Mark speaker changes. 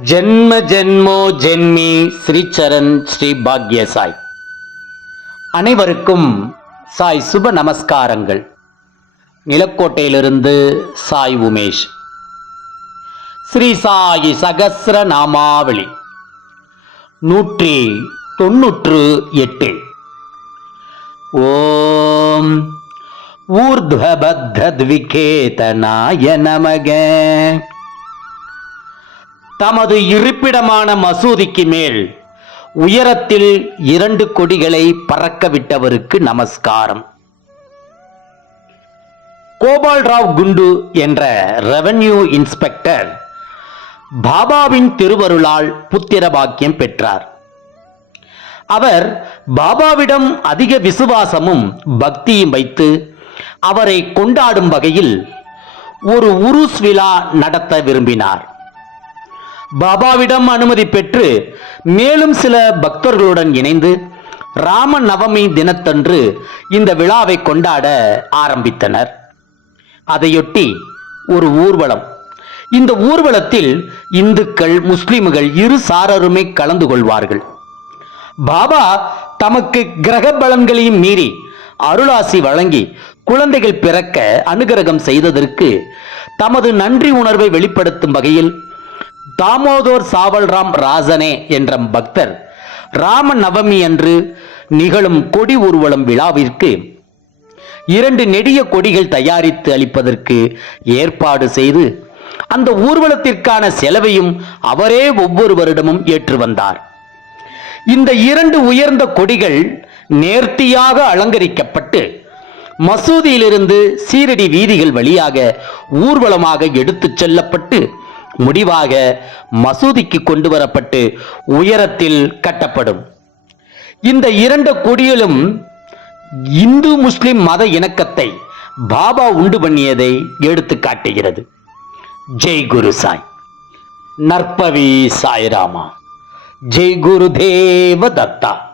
Speaker 1: ஜென்ம ஜென்மோ ஜென்மி ஸ்ரீச்சரண் ஸ்ரீ பாக்ய சாய் அனைவருக்கும் சாய் சுப நமஸ்காரங்கள். நிலக்கோட்டையிலிருந்து சாய் உமேஷ். ஸ்ரீ சாயி சகசிர நாமாவளி. நூற்றி தொன்னூற்று எட்டு. ஓம் ஊர்த்வபத்தத்விகேதனாய நமக. தமது இருப்பிடமான மசூதிக்கு மேல் உயரத்தில் இரண்டு கொடிகளை பறக்க விட்டவருக்கு நமஸ்காரம். கோபால் ராவ் குண்டு என்ற ரெவென்யூ இன்ஸ்பெக்டர் பாபாவின் திருவருளால் புத்திர பாக்கியம் பெற்றார். அவர் பாபாவிடம் அதிக விசுவாசமும் பக்தியும் வைத்து அவரை கொண்டாடும் வகையில் ஒரு உருஸ் விழா நடத்த விரும்பினார். பாபாவிடம் அனுமதி பெற்று மேலும் சில பக்தர்களுடன் இணைந்து ராம நவமி தினத்தன்று இந்த விழாவை கொண்டாட ஆரம்பித்தனர். அதையொட்டி ஒரு ஊர்வலம். இந்த ஊர்வலத்தில் இந்துக்கள் முஸ்லிம்கள் இரு சாரருமே கலந்து கொள்வார்கள். பாபா தமக்கு கிரக பலன்களையும் மீறி அருளாசி வழங்கி குழந்தைகள் பிறக்க அனுகிரகம் செய்ததற்கு தமது நன்றி உணர்வை வெளிப்படுத்தும் வகையில் தாமோதோர் சாவல்ராம் ராசனே என்ற பக்தர் ராம நவமி அன்று நிகழும் கொடி ஊர்வலம் விழாவிற்கு இரண்டு நெடிய கொடிகள் தயாரித்து அளிப்பதற்கு ஏற்பாடு செய்து அந்த ஊர்வலத்திற்கான செலவையும் அவரே ஒவ்வொரு வருடமும் ஏற்று வந்தார். இந்த இரண்டு உயர்ந்த கொடிகள் நேர்த்தியாக அலங்கரிக்கப்பட்டு மசூதியிலிருந்து சீரடி வீதிகள் வழியாக ஊர்வலமாக எடுத்துச் செல்லப்பட்டு முடிவாக மசூதிக்கு கொண்டு வரப்பட்டு உயரத்தில் கட்டப்படும். இந்த இரண்டு கொடியிலும் இந்து முஸ்லிம் மத இணக்கத்தை பாபா உண்டு பண்ணியதை எடுத்து காட்டுகிறது. ஜெய் குரு சாய். நற்பவி சாய்ராமா. ஜெய் குரு தேவ தத்தா.